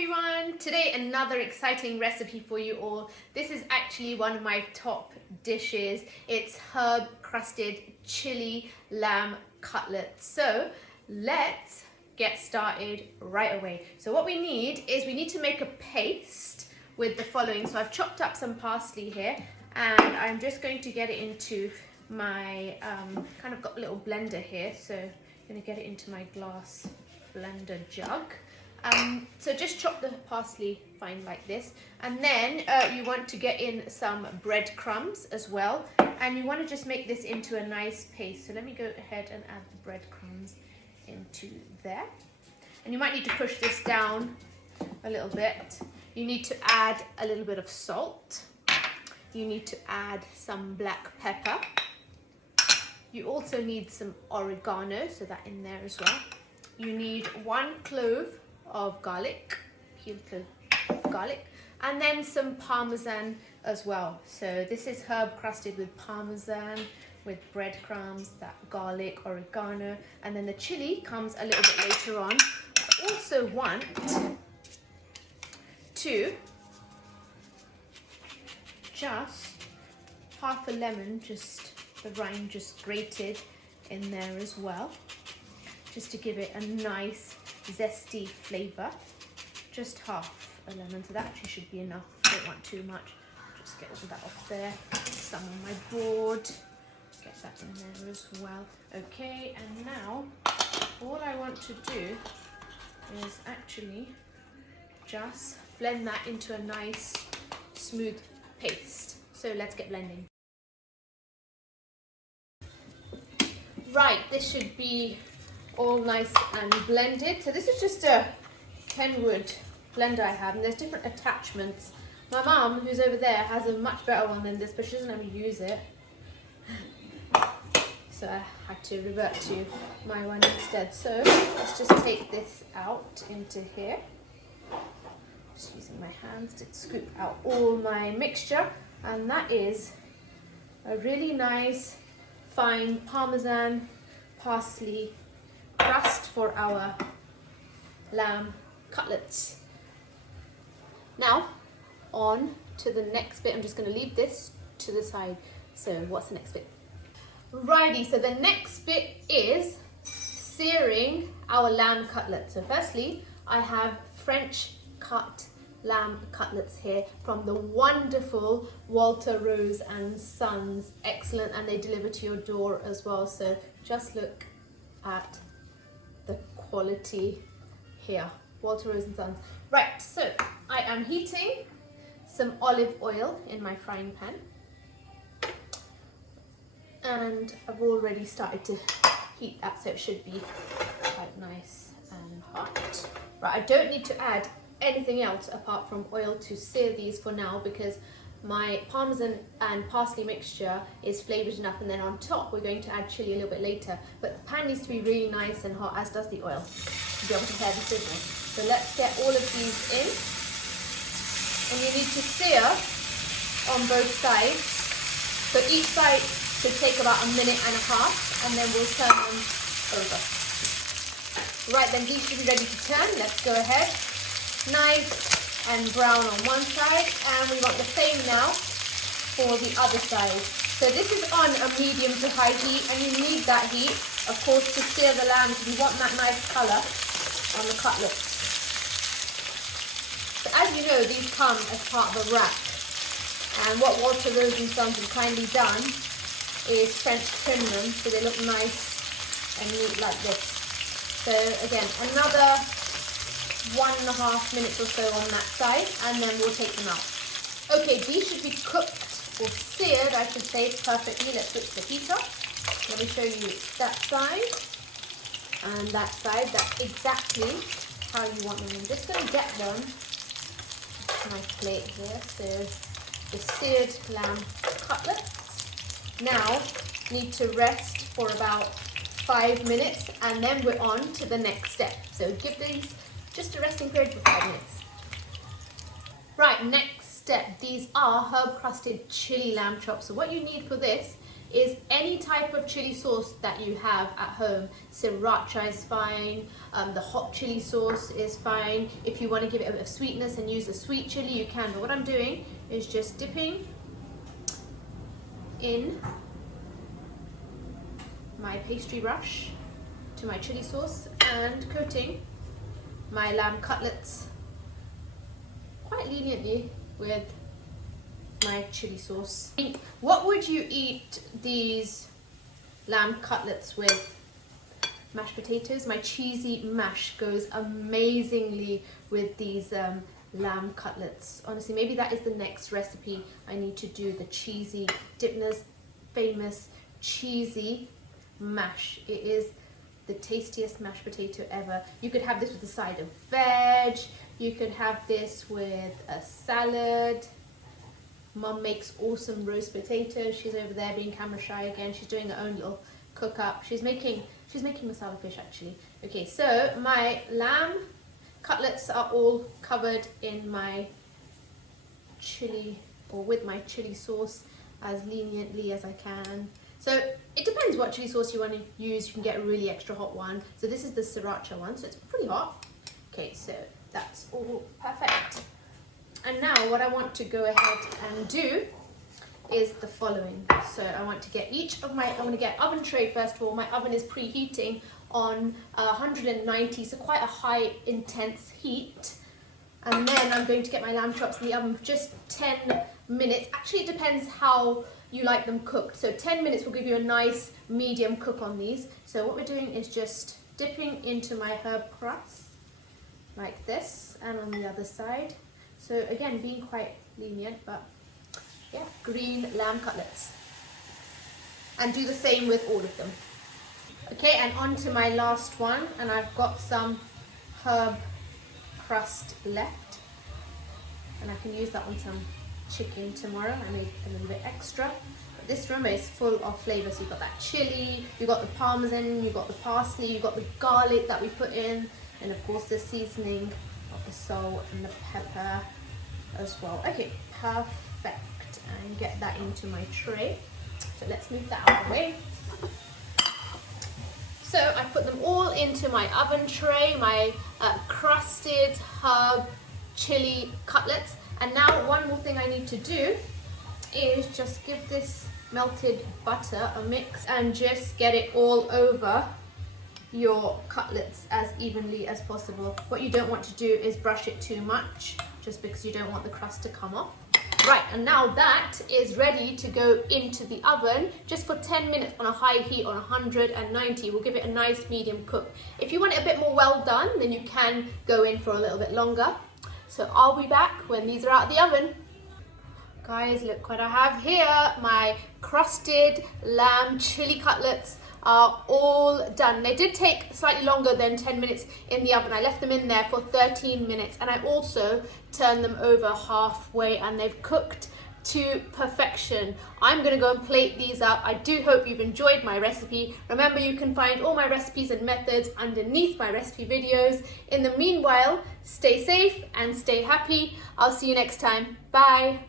everyone! Today another exciting recipe for you all. This is actually one of my top dishes. It's herb crusted chili lamb cutlets. So let's get started right away. So what we need to make a paste with the following. So I've chopped up some parsley here and I'm just going to get it into my kind of got a little blender here. So I'm going to get it into my glass blender jug. So just chop the parsley fine like this, and then you want to get in some breadcrumbs as well, and you want to just make this into a nice paste. So let me go ahead and add the breadcrumbs into there, and you might need to push this down a little bit. You need to add a little bit of salt. You need to add some black pepper. You also need some oregano, so that in there as well. You need 1 clove of garlic, peeled clove of garlic, and then some Parmesan as well. So this is herb crusted with Parmesan, with breadcrumbs, that garlic, oregano, and then the chili comes a little bit later on. I also want to just half a lemon, just the rind just grated in there as well, just to give it a nice zesty flavour. Just half a lemon, so that actually should be enough. Don't want too much. Just get that off there. Some on my board. Get that in there as well. Okay, and now all I want to do is actually just blend that into a nice smooth paste. So let's get blending. Right, this should be all nice and blended. So this is just a Kenwood blender I have, and there's different attachments. My mum, who's over there, has a much better one than this, but she doesn't let me use it. So I had to revert to my one instead. So let's just take this out into here. Just using my hands to scoop out all my mixture, and that is a really nice fine Parmesan parsley crust for our lamb cutlets. Now on to the next bit. I'm just going to leave this to the side. So what's the next bit? Righty, so the next bit is searing our lamb cutlets. So firstly, I have French cut lamb cutlets here from the wonderful Walter Rose and Sons. Excellent, and they deliver to your door as well. So just look at the quality here, Walter Rose and Sons. Right, so I am heating some olive oil in my frying pan, and I've already started to heat that, so it should be quite nice and hot. Right, I don't need to add anything else apart from oil to sear these for now, because my Parmesan and parsley mixture is flavoured enough, and then on top we're going to add chili a little bit later. But the pan needs to be really nice and hot, as does the oil, to be able to pair the sizzling. So let's get all of these in, and you need to sear on both sides. So each side should take about 1.5 minutes, and then we'll turn them over. Right, then these should be ready to turn. Let's go ahead. Nice and brown on one side, and we want the same now for the other side. So this is on a medium to high heat, and you need that heat, of course, to sear the lamb, because you want that nice colour on the cutlets. So as you know, these come as part of a wrap, and what Walter Rose and Sons have kindly done is French trim them so they look nice and neat like this. So again, another 1.5 minutes or so on that side, and then we'll take them out. Okay, these should be cooked or seared, I should say, perfectly. Let's switch the heat up. Let me show you that side and that side. That's exactly how you want them. I'm just going to get them on my plate here. So the seared lamb cutlets now need to rest for about 5 minutes, and then we're on to the next step. So give these just a resting period for 5 minutes. Right, next step. These are herb crusted chili lamb chops. So what you need for this is any type of chili sauce that you have at home. Sriracha is fine, the hot chili sauce is fine. If you want to give it a bit of sweetness and use a sweet chili, you can. But what I'm doing is just dipping in my pastry brush to my chili sauce and coating my lamb cutlets quite leniently with my chili sauce. What would you eat these lamb cutlets with? Mashed potatoes. My cheesy mash goes amazingly with these lamb cutlets. Honestly, maybe that is the next recipe I need to do, the cheesy DIPNA's famous cheesy mash. It is the tastiest mashed potato ever. You could have this with a side of veg, you could have this with a salad. Mum makes awesome roast potatoes. She's over there being camera shy again. She's doing her own little cook up. She's making masala fish actually. Okay, so my lamb cutlets are all covered in my chili, or with my chili sauce, as leniently as I can. So it depends what chili sauce you want to use. You can get a really extra hot one. So this is the sriracha one, so it's pretty hot. Okay, so that's all perfect. And now what I want to go ahead and do is the following. So I want to get I want to get oven tray first of all. My oven is preheating on 190, so quite a high intense heat. And then I'm going to get my lamb chops in the oven for just 10 minutes. Actually, it depends how you like them cooked. So 10 minutes will give you a nice medium cook on these. So what we're doing is just dipping into my herb crust like this, and on the other side. So again, being quite lenient, but yeah, green lamb cutlets. And do the same with all of them. Okay, and on to my last one, and I've got some herb crust left, and I can use that on some chicken tomorrow. I made a little bit extra. But this, remember, is full of flavour. So you've got that chili, you've got the Parmesan, you've got the parsley, you've got the garlic that we put in, and of course the seasoning of the salt and the pepper as well. Okay, perfect. And get that into my tray. So let's move that out of the way. So I put them all into my oven tray, my crusted herb chili cutlets. And now one more thing I need to do is just give this melted butter a mix and just get it all over your cutlets as evenly as possible. What you don't want to do is brush it too much, just because you don't want the crust to come off. Right, and now that is ready to go into the oven just for 10 minutes on a high heat on 190. We'll give it a nice medium cook. If you want it a bit more well done, then you can go in for a little bit longer. So I'll be back when these are out of the oven. Guys, look what I have here. My crusted lamb chili cutlets are all done. They did take slightly longer than 10 minutes in the oven. I left them in there for 13 minutes, and I also turned them over halfway, and they've cooked to perfection. I'm gonna go and plate these up. I do hope you've enjoyed my recipe. Remember, you can find all my recipes and methods underneath my recipe videos. In the meanwhile, stay safe and stay happy. I'll see you next time. Bye.